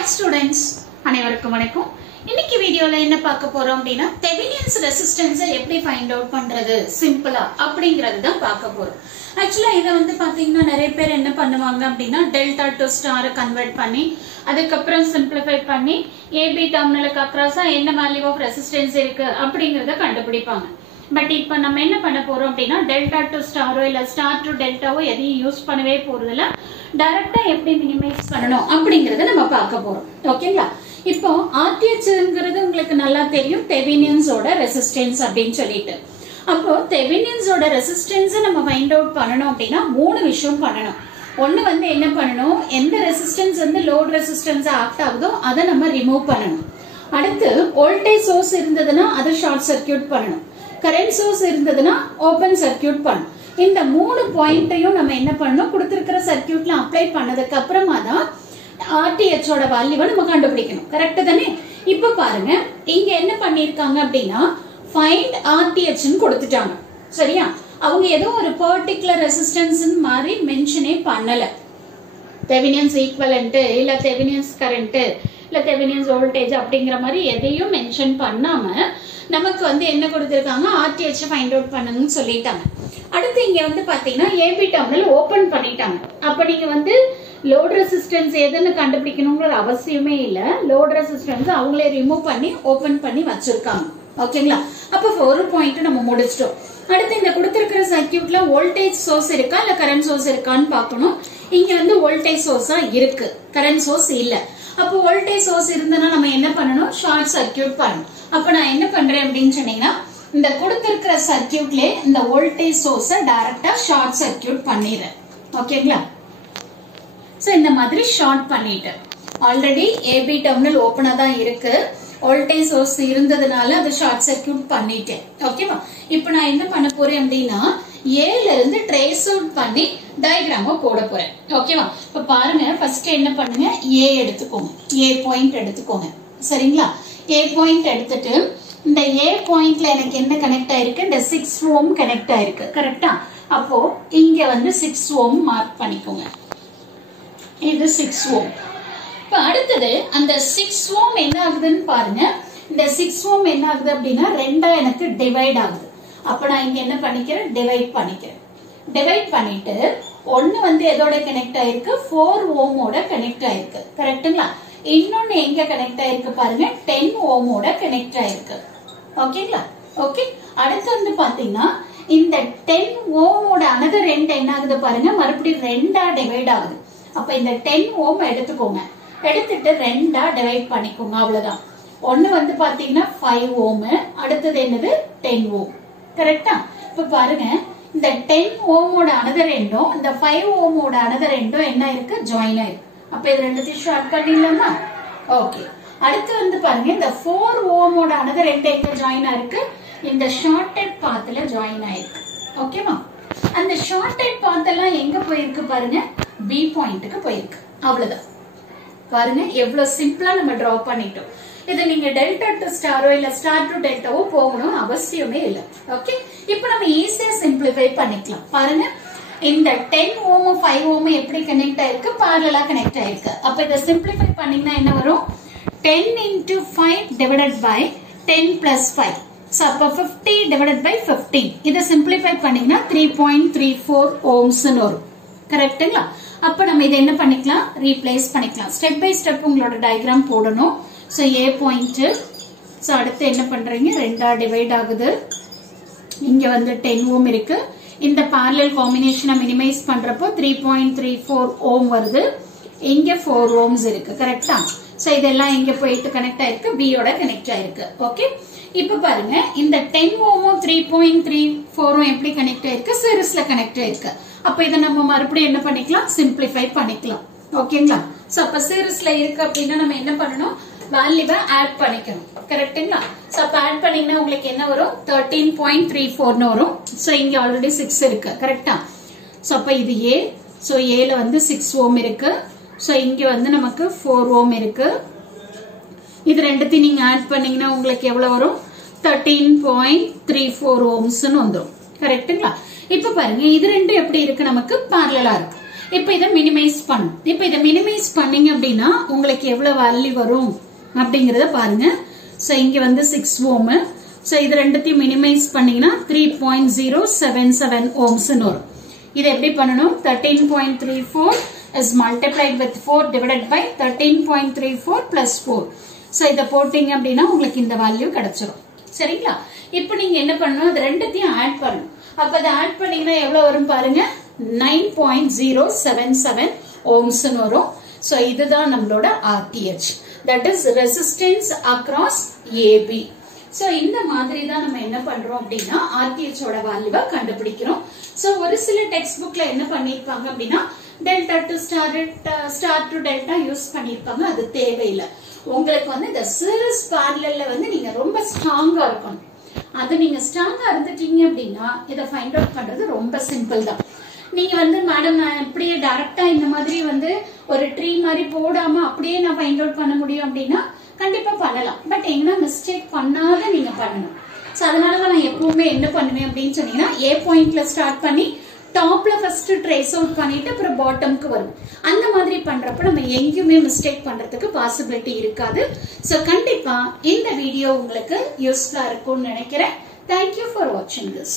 Hi students, அனைவருக்கும் வணக்கம். இன்னைக்கு வீடியோல என்ன பார்க்க போறோம் அப்படினா தெவினியன்ஸ் ரெசிஸ்டன்ஸ் எப்படி ஃபைண்ட் அவுட் பண்றது சிம்பிளா அப்படிங்கறது தான் பார்க்க போறோம். Actually இத வந்து பாத்தீங்கன்னா நிறைய பேர் என்ன பண்ணுவாங்க அப்படினா டெல்டா டு ஸ்டார் கன்வர்ட் பண்ணி அதுக்கு அப்புறம் சிம்பிளிஃபை பண்ணி AB டெர்மினலுக்கு அக்ராஸா என்ன வேல்யூ ஆஃப் ரெசிஸ்டன்ஸ் இருக்கு அப்படிங்கறத கண்டுபிடிப்பாங்க. பட் இப்போ நம்ம என்ன பண்ண போறோம் அப்படினா டெல்டா டு ஸ்டாரோ இல்ல ஸ்டார் டு டெல்டாவோ எதையும் யூஸ் பண்ணவே போறதில்ல. டைரக்டா எப்படி மினிமைஸ் பண்ணனும் அப்படிங்கறத நம்ம பார்க்க போறோம். ஓகேங்களா? இப்போ RTHங்கிறது உங்களுக்கு நல்லா தெரியும் தெவினியன்ஸோட ரெசிஸ்டன்ஸ் அப்படினு சொல்லிட்டு. அப்போ தெவினியன்ஸோட ரெசிஸ்டன்ஸ் நம்ம ஃபைண்ட் அவுட் பண்ணனும் அப்படினா மூணு விஷயம் பண்ணனும். ஒன்னு வந்து என்ன பண்ணனும், எந்த ரெசிஸ்டன்ஸ் வந்து லோட் ரெசிஸ்டன்ஸ் ஆக்ட் ஆகுதோ அதை நம்ம ரிமூவ் பண்ணனும். அடுத்து வோல்டேஜ் சோர்ஸ் இருந்ததுன்னா அதை ஷார்ட் சர்க்யூட் பண்ணனும். கரண்ட் சோர்ஸ் இருந்ததுன்னா ஓபன் சர்க்யூட் பண்ணனும். இந்த மூணு பாயிண்ட்டையும் நம்ம என்ன பண்ணனும், கொடுத்திருக்கிற சர்க்யூட்ல அப்ளை பண்ணதுக்கு அப்புறமா தான் RTH ஓட வேல்யூவை நம்ம கண்டுபிடிக்கணும். கரெக்ட் தானே? இப்ப பாருங்க, இங்க என்ன பண்ணிருக்காங்க அப்படின்னா ஃபைண்ட் RTH ன்னு கொடுத்துட்டாங்க. சரியா? அவங்க ஏதோ ஒரு பர்டிகுலர் ரெசிஸ்டன்ஸ் மாதிரி மென்ஷனே பண்ணல. தெவினியன்ஸ் ஈக்குவலன்ட் இல்ல தெவினியன்ஸ் கரண்ட் இல்ல தெவினியன்ஸ் வோல்டேஜ் அப்படிங்கிற மாதிரி எதையும் மென்ஷன் பண்ணாம நமக்கு வந்து என்ன கொடுத்திருக்காங்க, RTH ஃபைண்ட் அவுட் பண்ணணும்னு சொல்லிட்டாங்க. அடுத்து இங்க வந்து பாத்தீங்கன்னா AB டெர்மினல் ஓபன் பண்ணிட்டாங்க. அப்ப நீங்க வந்து லோட் ரெசிஸ்டன்ஸ் எதுன்னு கண்டுபிடிக்கணுங்கிற அவசியமே இல்ல. லோட் ரெசிஸ்டன்ஸ் அவங்களே ரிமூவ் பண்ணி ஓபன் பண்ணி வச்சிருக்காங்க. ஓகேங்களா? அப்ப ஒரு பாயிண்ட் நம்ம முடிச்சிட்டோம். அடுத்து இந்த கொடுத்திருக்கிற சர்க்யூட்ல வோல்டேஜ் சோர்ஸ் இருக்கா இல்ல கரண்ட் சோர்ஸ் இருக்கான்னு பார்க்கணும். இங்க வந்து வோல்டேஜ் சோர்ஸா இருக்கு, கரண்ட் சோர்ஸ் இல்ல. அப்போ வோல்டேஜ் சோர்ஸ் இருந்தனா நம்ம என்ன பண்ணணும், ஷார்ட் சர்க்யூட் பண்ணணும். அப்ப நான் என்ன பண்றேன் அப்படின்னு சொன்னீங்கன்னா இந்த கொடுத்திருக்கிற சர்க்யூட்ல இந்த வோல்டேஜ் சோர்ஸை டைரக்டா ஷார்ட் சர்க்யூட் பண்ணிடுறேன். ஓகேங்களா? சோ இந்த மாதிரி ஷார்ட் பண்ணிட்டேன். ஆல்ரெடி AB டெர்மினல் ஓபனா தான் இருக்கு. வோல்டேஜ் சோர்ஸ் இருந்ததுனால அதை ஷார்ட் சர்க்யூட் பண்ணிட்டேன். ஓகேவா? இப்போ நான் என்ன பண்ண போறேன் அப்படின்னா Aல இருந்து ட்ரேஸ் அவுட் பண்ணி டயகிராம போட போறேன். ஓகேவா? இப்ப பாருங்க, ஃபர்ஸ்ட் என்ன பண்ணுங்க, A எடுத்துக்கோங்க. A பாயிண்ட் எடுத்துக்கோங்க. சரிங்களா? A பாயிண்ட் எடுத்துட்டு இந்த A பாயிண்ட்ல எனக்கு என்ன கனெக்ட் ஆயிருக்கு, இந்த 6 ஓம் கனெக்ட் ஆயிருக்கு. கரெக்ட்டா? அப்போ இங்க வந்து 6 ஓம் மார்க் பண்ணிக்கோங்க. இது 6 ஓம். இப்ப அடுத்தது அந்த 6 ஓம் என்ன ஆகுதுன்னு பாருங்க. இந்த 6 ஓம் என்ன ஆகுது அப்படின்னா ரெண்டா எனக்கு டிவைட் ஆகுது. அப்ப நான் இங்க என்ன பண்ணிக்கிறேன், டிவைட் பண்ணிக்கிறேன். டிவைட் பண்ணிட்டு ஒன்னு வந்து எதோட கனெக்ட் ஆயிருக்கு, 4 ஓமோட கனெக்ட் ஆயிருக்கு. கரெக்ட்டுங்களா? இன்னொன்னு எங்க கனெக்ட் ஆயிருக்கு பாருங்க, 10 ஓமோட கனெக்ட் ஆயிருக்கு. ஓகேங்களா? ஓகே. அடுத்து வந்து பாத்தீங்கன்னா இந்த 10 ஓமோட அனதர் ரெண்டு என்ன ஆகுது பாருங்க, மறுபடியும் ரெண்டா டிவைட் ஆகுது. அப்ப இந்த 10 ஓம் எடுத்துக்கோங்க. எடுத்துட்டு ரெண்டா டிவைட் பண்ணிக்கோங்க. அவ்வளவுதான். ஒன்னு வந்து பாத்தீங்கன்னா 5 ஓம், அடுத்தது என்னது 10 ஓம். கரெக்டா? இப்ப பாருங்க, இந்த 10 ஓமோட அனதர் ரெண்டும் இந்த 5 ஓமோட அனதர் ரெண்டும் என்ன இருக்கு, ஜாயின் ஆயிருக்கு. அப்ப இது ரெண்டுத்தையும் ஷார்ட் பண்ணிடலாமா? ஓகே. அடுத்து வந்து பாருங்க, இந்த 4 ஓமோட அனதர் ரெண்டு எங்க ஜாயின் ஆயிருக்கு, இந்த ஷார்ட்டட் பாத்ல ஜாயின் ஆயிருக்கு. ஓகேவா? அந்த ஷார்ட்டட் பாத் எல்லாம் எங்க போயிருக்கு பாருங்க, B பாயிண்ட்க்கு போயிருக்கு. அவ்வளவுதான். பாருங்க எவ்வளவு சிம்பிளா நம்ம டிரா பண்ணிட்டோம். இது நீங்க டெல்டா டு ஸ்டாரோ இல்ல ஸ்டார் டு டெல்டாவோ போகணும் அவசியமே இல்ல. ஓகே. இப்போ நம்ம ஈஸியா சிம்பிளிஃபை பண்ணிக்கலாம். பாருங்க, இந்த 10 ஓம் 5 ஓம் எப்படி கனெக்ட் ஆயிருக்கு, parallel கனெக்ட் ஆயிருக்கு. அப்ப இத சிம்பிளிஃபை பண்ணீங்கன்னா என்ன வரும், 10 into 5 divided by 10 plus 5. So அப்ப 50 divided by 15. இத சிம்பிளிஃபை பண்ணீங்கன்னா 3.34 ohms ன்னு வரும். கரெக்ட்டுங்களா? அப்ப நம்ம இத என்ன பண்ணிக்கலாம், ரீப்ளேஸ் பண்ணிக்கலாம். ஸ்டெப் பை ஸ்டெப் உங்களோட டயகிராம் போடணும். சோ A பாயிண்ட், சோ அடுத்து என்ன பண்றீங்க, ரெண்டா டிவைட் ஆகுது. இங்க வந்து 10 ஓம் இருக்கு. இந்த parallel காம்பினேஷனை மினிமைஸ் பண்றப்போ 3.34 ஓம் வருது. இங்க 4 ஓம்ஸ் இருக்கு. கரெக்ட்டா? சோ இதெல்லாம் எங்க போயிட்டு கனெக்ட் ஆயிருக்கு, B யோட கனெக்ட் ஆயிருக்கு. ஓகே. இப்ப பாருங்க, இந்த 10 ஓமும் 3.34 எப்படி கனெக்ட் ஆயிருக்கு, சீரிஸ்ல கனெக்ட் ஆயிருக்கு. அப்ப இத நம்ம மறுபடியும் என்ன பண்ணிக்கலாம், சிம்பிளிஃபை பண்ணிக்கலாம். ஓகேங்களா? சோ அப்ப சீரிஸ்ல இருக்கு அப்படின்னா நம்ம என்ன பண்ணணும், வேல்யூவை ஆட் பண்ணிக்கணும். கரெக்ட்டுங்களா? சோ அப்ப ஆட் பண்ணீங்கன்னா உங்களுக்கு என்ன வரும், 13.34 ன்னு வரும். சோ இங்க ஆல்ரெடி 6 இருக்கு. கரெக்ட்டா? சோ அப்ப இது A. சோ Aல வந்து 6 ஓம் இருக்கு. சோ இங்க வந்து நமக்கு 4 ஓம் இருக்கு. இது ரெண்டுத்தையும் நீங்க ஆட் பண்ணீங்கன்னா உங்களுக்கு எவ்வளவு வரும், 13.34 ஓம்ஸ் ன்னு வந்துரும். கரெக்ட்டுங்களா? இப்ப பாருங்க, இது ரெண்டும் எப்படி இருக்கு, நமக்கு parallel இருக்கு. இப்போ இதை மினிமைஸ் பண்ணும். இப்போ இதை மினிமைஸ் பண்ணீங்க அப்படின்னா உங்களுக்கு எவ்வளவு வேல்யூ வரும் அப்படிங்கறத பாருங்க. சோ இங்க வந்து 6 ஓம். சோ இது ரெண்டுத்தையும் மினிமைஸ் பண்ணீங்கன்னா 3.077 ohms வரும். இதை எப்படி பண்ணணும்? 13.34 is multiplied with 4 divided by 13.34 plus 4. So இத போட்டீங்க அப்படின்னா உங்களுக்கு இந்த வேல்யூ கிடைச்சிரும். சரிங்களா? இப்போ நீங்க என்ன பண்ணணும்? அது ரெண்டுத்தையும் ஆட் பண்ணணும். அப்ப அதை ஆட் பண்ணீங்கன்னா எவ்வளவு வரும் பாருங்க. 9.077 ohms வரும். சோ இதுதான் நம்மளோட RTH. That is resistance across AB. So இந்த மாதிரி தான் நம்ம என்ன பண்றோம் அப்படின்னா RTH ஓட வேல்யூவை கண்டுபிடிக்கிறோம். சோ ஒரு சில டெக்ஸ்ட் புக்ல என்ன பண்ணிருப்பாங்க அப்படின்னா delta to star to delta use பண்ணிருப்பாங்க. அது தேவையில்லை. உங்களுக்கு வந்து இந்த சீரிஸ் parallelல வந்து நீங்க ரொம்ப ஸ்ட்ராங்கா இருக்கணும். அது நீங்க ஸ்ட்ராங்கா இருந்துட்டீங்க அப்படின்னா இதை ஃபைண்ட் அவுட் பண்றது ரொம்ப சிம்பிள் தான். நீங்க வந்து மேடம் நான் இப்படியே டைரக்டா இந்த மாதிரி வந்து ஒரு ட்ரீ மாதிரி போடாம அப்படியே நான் ஃபைண்ட் அவுட் பண்ண முடியும் அப்படின்னா கண்டிப்பா பண்ணலாம். பட் எங்கன்னா மிஸ்டேக் பண்ணாத நீங்க பண்ணணும். சோ அதனாலதான் நான் எப்பவுமே என்ன பண்ணுவேன் அப்படின்னு சொன்னீங்கன்னா A பாயிண்ட்ல ஸ்டார்ட் பண்ணி டாப்ல ஃபர்ஸ்ட் ட்ரேஸ் அவுட் பண்ணிட்டு அப்புறம் பாட்டம்க்கு வரும். அந்த மாதிரி பண்றப்ப நம்ம எங்கேயுமே மிஸ்டேக் பண்றதுக்கு பாசிபிலிட்டி இருக்காது. சோ கண்டிப்பா இந்த வீடியோ உங்களுக்கு யூஸ்ஃபுல்லா இருக்கும்னு நினைக்கிறேன். Thank you for watching this.